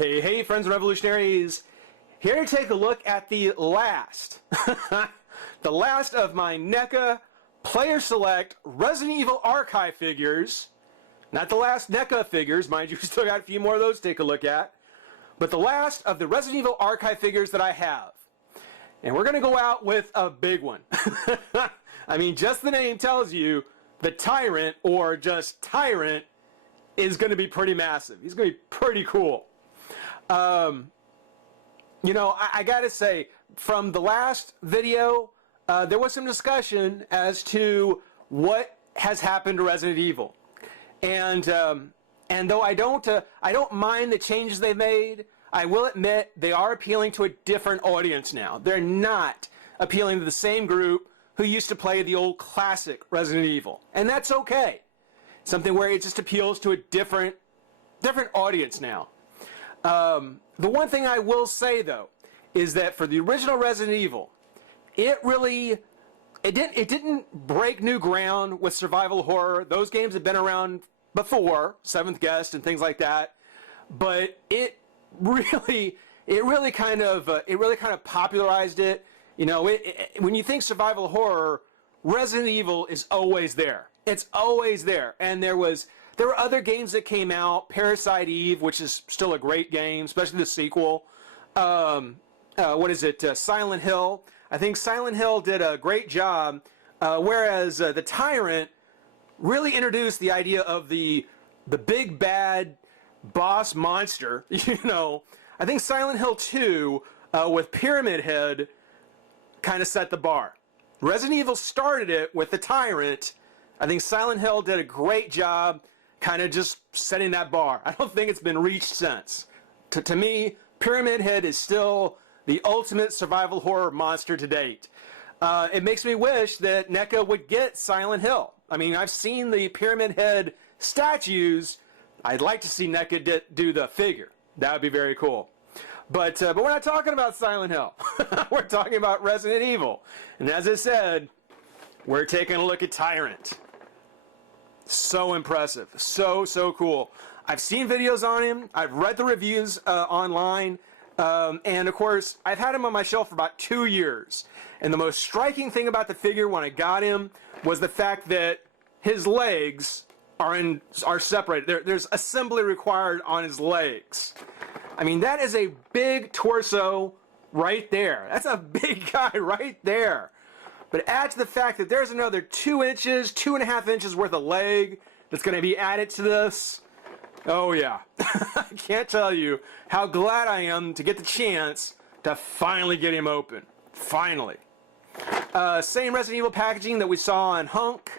Hey, hey, friends and revolutionaries. Here to take a look at the last, the last of my NECA Player Select Resident Evil Archive figures. Not the last NECA figures, mind you, we still got a few more of those to take a look at. But the last of the Resident Evil Archive figures that I have. And we're going to go out with a big one. I mean, just the name tells you, the Tyrant, or just Tyrant, is going to be pretty massive. He's going to be pretty cool. You know, I gotta say, from the last video, there was some discussion as to what has happened to Resident Evil, and though I don't mind the changes they made, I will admit they are appealing to a different audience now. They're not appealing to the same group who used to play the old classic Resident Evil, and that's okay. Something where it just appeals to a different audience now. The one thing I will say though is that for the original Resident Evil, it didn't break new ground with survival horror. Those games have been around before, Seventh Guest and things like that, but it really kind of popularized it. You know, when you think survival horror, Resident Evil is always there. It's always there, and there were other games that came out, Parasite Eve, which is still a great game, especially the sequel. What is it? Silent Hill. I think Silent Hill did a great job, whereas the Tyrant really introduced the idea of the big bad boss monster. You know, I think Silent Hill 2 with Pyramid Head kind of set the bar. Resident Evil started it with the Tyrant. I think Silent Hill did a great job kind of just setting that bar. I don't think it's been reached since. To me, Pyramid Head is still the ultimate survival horror monster to date. It makes me wish that NECA would get Silent Hill. I mean, I've seen the Pyramid Head statues. I'd like to see NECA do the figure. That would be very cool. But we're not talking about Silent Hill. We're talking about Resident Evil. And as I said, we're taking a look at Tyrant. So impressive. So cool. I've seen videos on him. I've read the reviews online. And of course, I've had him on my shelf for about 2 years. And the most striking thing about the figure when I got him was the fact that his legs are separated. There's assembly required on his legs. I mean, that is a big torso right there. That's a big guy right there. But add to the fact that there's another 2 inches, 2.5 inches worth of leg that's going to be added to this. Oh yeah. I can't tell you how glad I am to get the chance to finally get him open. Finally. Same Resident Evil packaging that we saw on Hunk.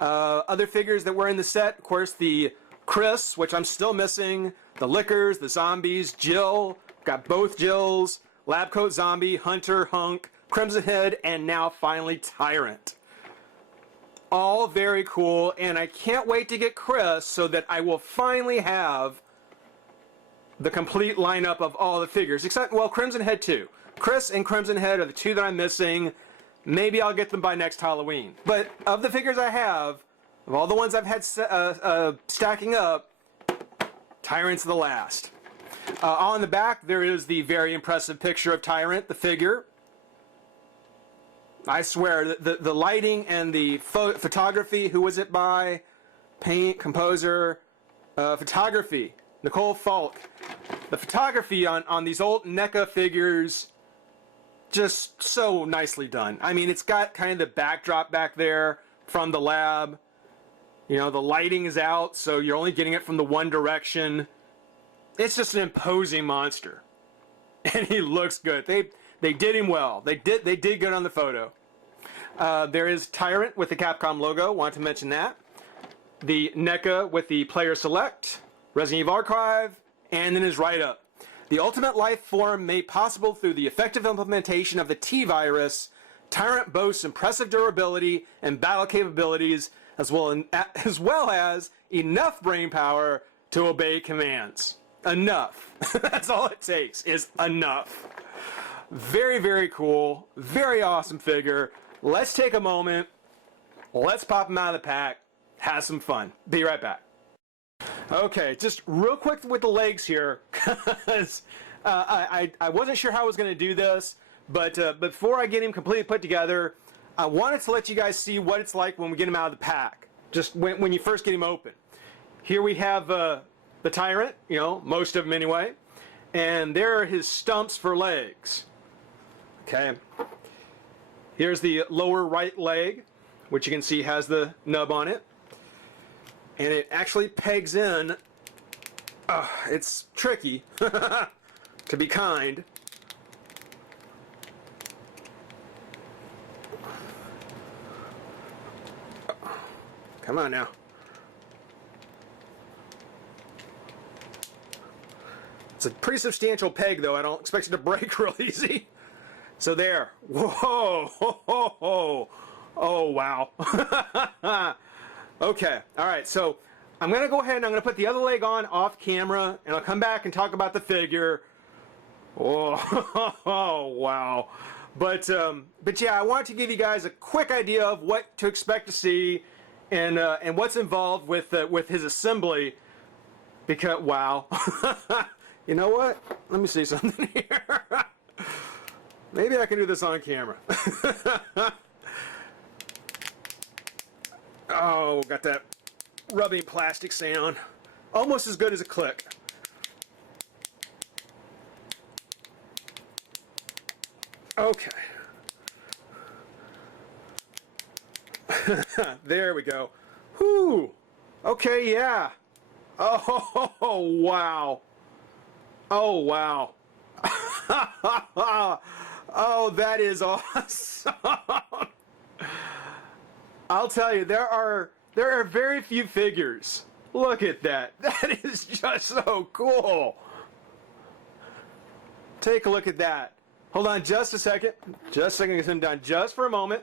Other figures that were in the set, of course, the Chris, which I'm still missing, the Lickers, the Zombies, Jill, got both Jills, Lab Coat Zombie, Hunter, Hunk, Crimson Head, and now finally Tyrant. All very cool, and I can't wait to get Chris so that I will finally have the complete lineup of all the figures, except, well, Crimson Head too. Chris and Crimson Head are the 2 that I'm missing. Maybe I'll get them by next Halloween. But of the figures I have, of all the ones I've had stacking up, Tyrant's the last. On the back, there is the very impressive picture of Tyrant, the figure. I swear, the lighting and the photography, who was it by? Paint, composer, photography, Nicole Falk. The photography on these old NECA figures, just so nicely done. I mean, it's got kind of the backdrop back there from the lab. You know, the lighting is out, so you're only getting it from the one direction. It's just an imposing monster. And he looks good. They did him well. They did good on the photo. There is Tyrant with the Capcom logo. Want to mention that. The NECA with the Player Select, Resident Evil Archive, and then his write-up. The ultimate life form made possible through the effective implementation of the T-Virus, Tyrant boasts impressive durability and battle capabilities, as well as enough brain power to obey commands. Enough. That's all it takes, is enough. Very cool. Very awesome figure. Let's take a moment. Let's pop him out of the pack. Have some fun. Be right back. Okay, just real quick with the legs here, because I wasn't sure how I was going to do this, but before I get him completely put together, I wanted to let you guys see what it's like when we get him out of the pack, just when you first get him open. Here we have the Tyrant, you know, most of them anyway, and there are his stumps for legs. Okay, here's the lower right leg, which you can see has the nub on it. And it actually pegs in. It's tricky, to be kind. Come on now. It's a pretty substantial peg, though. I don't expect it to break real easy. So there. Whoa! Oh, wow. Okay, all right, so I'm going to go ahead and I'm going to put the other leg on off camera, and I'll come back and talk about the figure. Oh, wow. But yeah, I wanted to give you guys a quick idea of what to expect to see and what's involved with his assembly, because, wow. You know what? Let me see something here. Maybe I can do this on camera. Oh, got that rubbing plastic sound. Almost as good as a click. Okay. There we go. Whew. Okay, yeah. Oh, wow. Oh, wow. Oh, that is awesome. I'll tell you, there are very few figures. Look at that. That is just so cool. Take a look at that. Hold on just a second. Just a second to get him done just for a moment.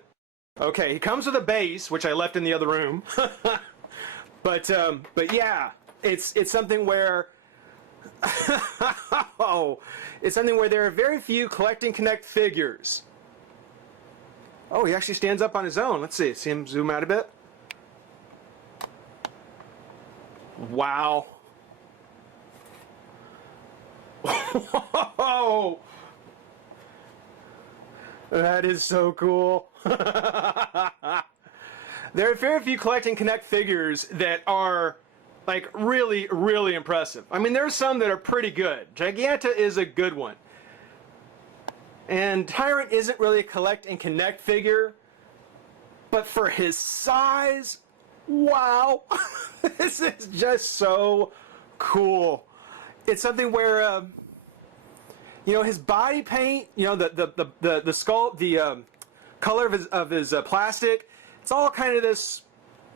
Okay, he comes with a base, which I left in the other room. But yeah, it's something where oh, it's something where there are very few collect and connect figures. Oh, he actually stands up on his own. Let's see him zoom out a bit. Wow. Whoa. That is so cool. There are very few collect and connect figures that are like really, really impressive. I mean, there's some that are pretty good. Giganta is a good one. And Tyrant isn't really a collect and connect figure, but for his size, wow, this is just so cool. It's something where, you know, his body paint, you know, the sculpt, the color of his plastic, it's all kind of this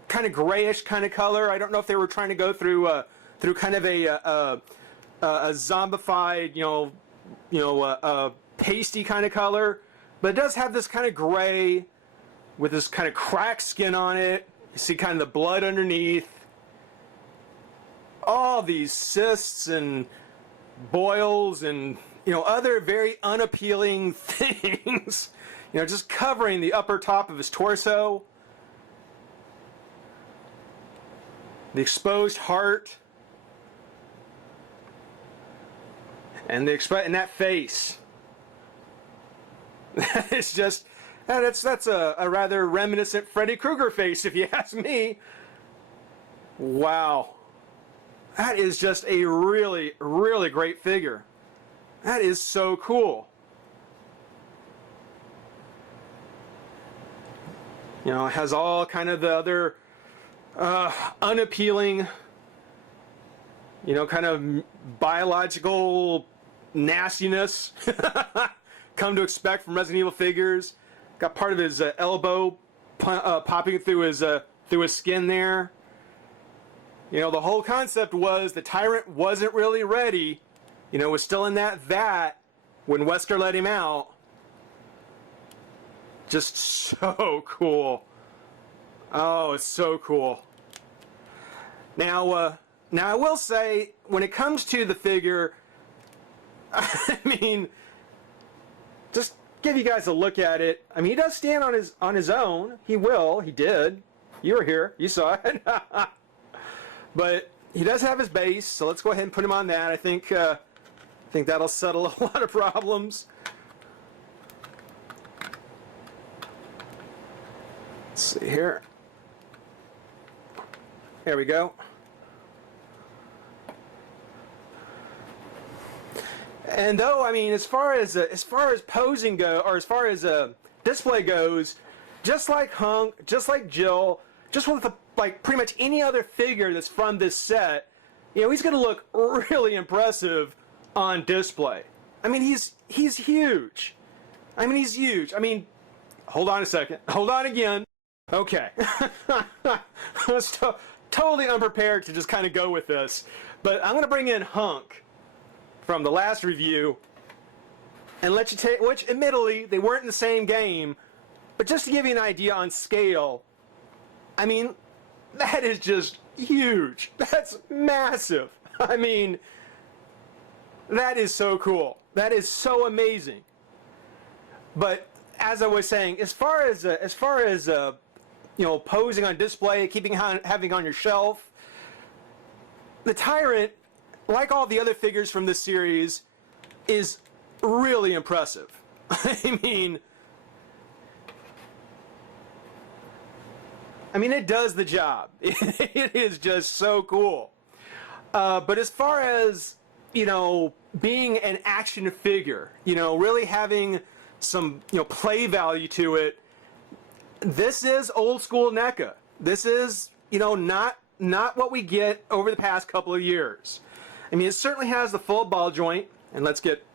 kind of grayish kind of color. I don't know if they were trying to go through kind of a zombified, pasty kind of color, but it does have this kind of gray with this kind of cracked skin on it. You see kind of the blood underneath. All these cysts and boils and, you know, other very unappealing things, you know, just covering the upper top of his torso. The exposed heart. And that face. It's just, that's a rather reminiscent Freddy Krueger face, if you ask me. Wow. That is just a really, really great figure. That is so cool. You know, it has all kind of the other unappealing, you know, kind of biological nastiness come to expect from Resident Evil figures. Got part of his elbow popping through his skin there. You know, the whole concept was the Tyrant wasn't really ready. You know, was still in that vat when Wesker let him out. Just so cool. Oh, it's so cool. Now I will say, when it comes to the figure, I mean, just give you guys a look at it. I mean, he does stand on his own. He did. You were here. You saw it. But he does have his base, so let's go ahead and put him on that. I think that'll settle a lot of problems. Let's see here. There we go. And though, I mean, as far as posing go, or as far as display goes, just like Hunk, just like Jill, just with like pretty much any other figure that's from this set, you know, he's going to look really impressive on display. I mean, he's huge. I mean, he's huge. I mean, hold on a second. Hold on again. Okay. I was totally unprepared to just kind of go with this, but I'm going to bring in Hunk from the last review and let you take, which admittedly they weren't in the same game, but just to give you an idea on scale, I mean, that is just huge. That's massive. I mean, that is so cool. That is so amazing. But as I was saying, as far as you know, posing on display, having on your shelf, the Tyrant, like all the other figures from this series, is really impressive. I mean, it does the job. It is just so cool. But as far as, you know, being an action figure, you know, really having some, you know, play value to it, this is old school NECA. This is, you know, not what we get over the past couple of years. I mean, it certainly has the full ball joint, and let's get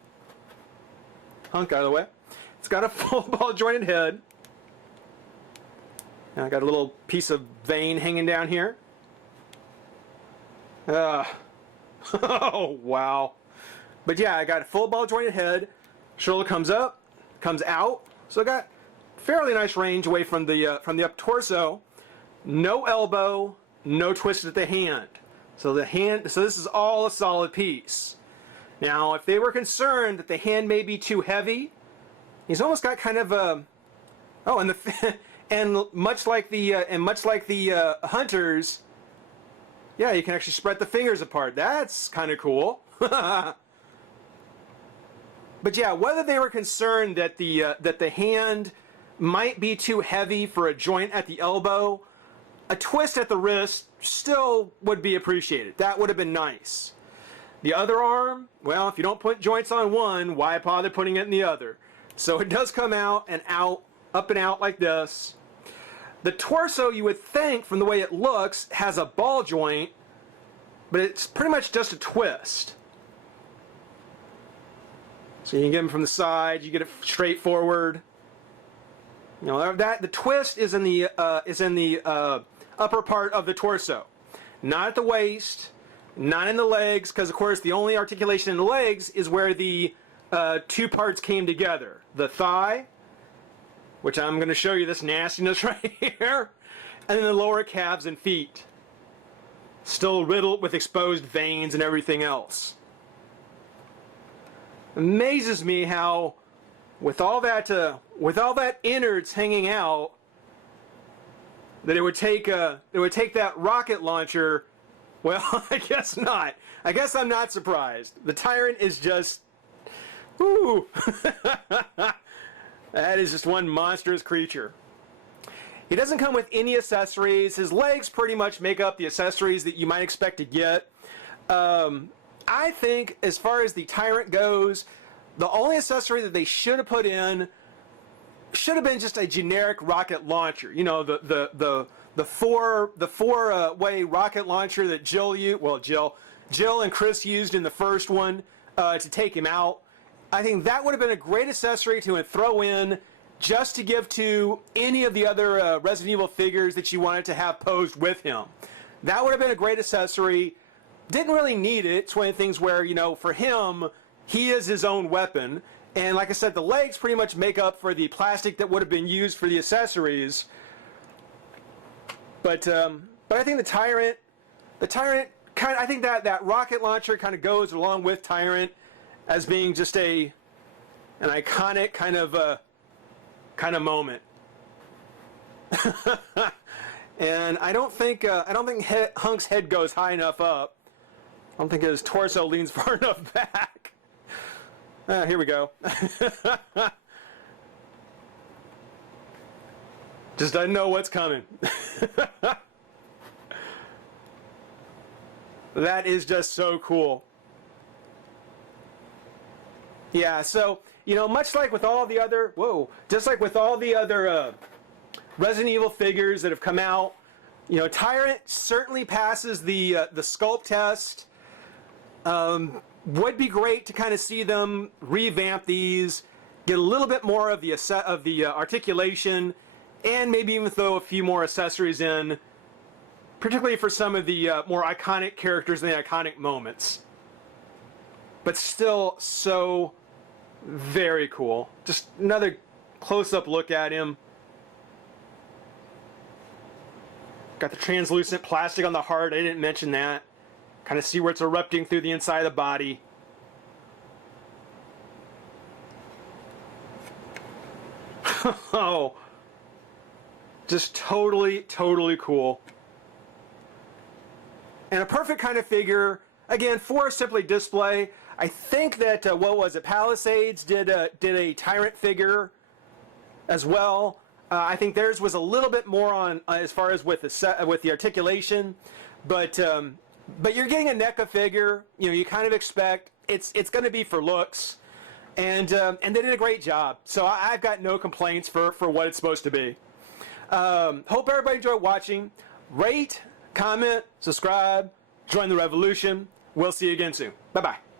Hunk out of the way. It's got a full ball jointed head. And I got a little piece of vein hanging down here. Oh, wow. But yeah, I got a full ball jointed head. Shoulder comes up, comes out. So I got fairly nice range away from the up torso. No elbow, no twist at the hand. So this is all a solid piece. Now, if they were concerned that the hand may be too heavy, he's almost got kind of a, oh, and the and much like the hunters, yeah, you can actually spread the fingers apart. That's kind of cool. But yeah, whether they were concerned that the hand might be too heavy for a joint at the elbow, a twist at the wrist still would be appreciated. That would have been nice. The other arm, well, if you don't put joints on one, why bother putting it in the other? So it does come out and out, up and out like this. The torso, you would think, from the way it looks, has a ball joint, but it's pretty much just a twist. So you can get them from the side, you get it straight forward. You know, that the twist is in the upper part of the torso, not at the waist, not in the legs, because of course the only articulation in the legs is where the two parts came together. The thigh, which I'm going to show you this nastiness right here, and then the lower calves and feet, still riddled with exposed veins and everything else. Amazes me how, with all that innards hanging out, that it would take that rocket launcher. Well, I guess not. I guess I'm not surprised. The Tyrant is just, whoo. That is just one monstrous creature. He doesn't come with any accessories. His legs pretty much make up the accessories that you might expect to get. I think, as far as the Tyrant goes, the only accessory that they should have put in should have been just a generic rocket launcher. You know, the four-way rocket launcher that Jill and Chris used in the first one to take him out. I think that would have been a great accessory to throw in just to give to any of the other Resident Evil figures that you wanted to have posed with him. That would have been a great accessory. Didn't really need it. It's one of the things where, you know, for him, he is his own weapon. And like I said, the legs pretty much make up for the plastic that would have been used for the accessories. But I think the Tyrant kind of, I think that rocket launcher kind of goes along with Tyrant as being just an iconic kind of moment. and I don't think Hunk's head goes high enough up. I don't think his torso leans far enough back. Here we go. Just doesn't know what's coming. That is just so cool. Yeah, so, you know, much like with all the other, just like with all the other Resident Evil figures that have come out, you know, Tyrant certainly passes the sculpt test. Would be great to kind of see them revamp these, get a little bit more of the articulation, and maybe even throw a few more accessories in, particularly for some of the more iconic characters and the iconic moments. But still so very cool. Just another close-up look at him. Got the translucent plastic on the heart. I didn't mention that. Kind of see where it's erupting through the inside of the body. Oh, just totally cool. And a perfect kind of figure, again, for simply display. I think that, what was it, Palisades did a Tyrant figure as well. I think theirs was a little bit more on as far as with the articulation, but you're getting a NECA figure. You know, you kind of expect it's going to be for looks, and they did a great job. So I've got no complaints for what it's supposed to be. Hope everybody enjoyed watching. Rate, comment, subscribe, join the revolution. We'll see you again soon. Bye bye.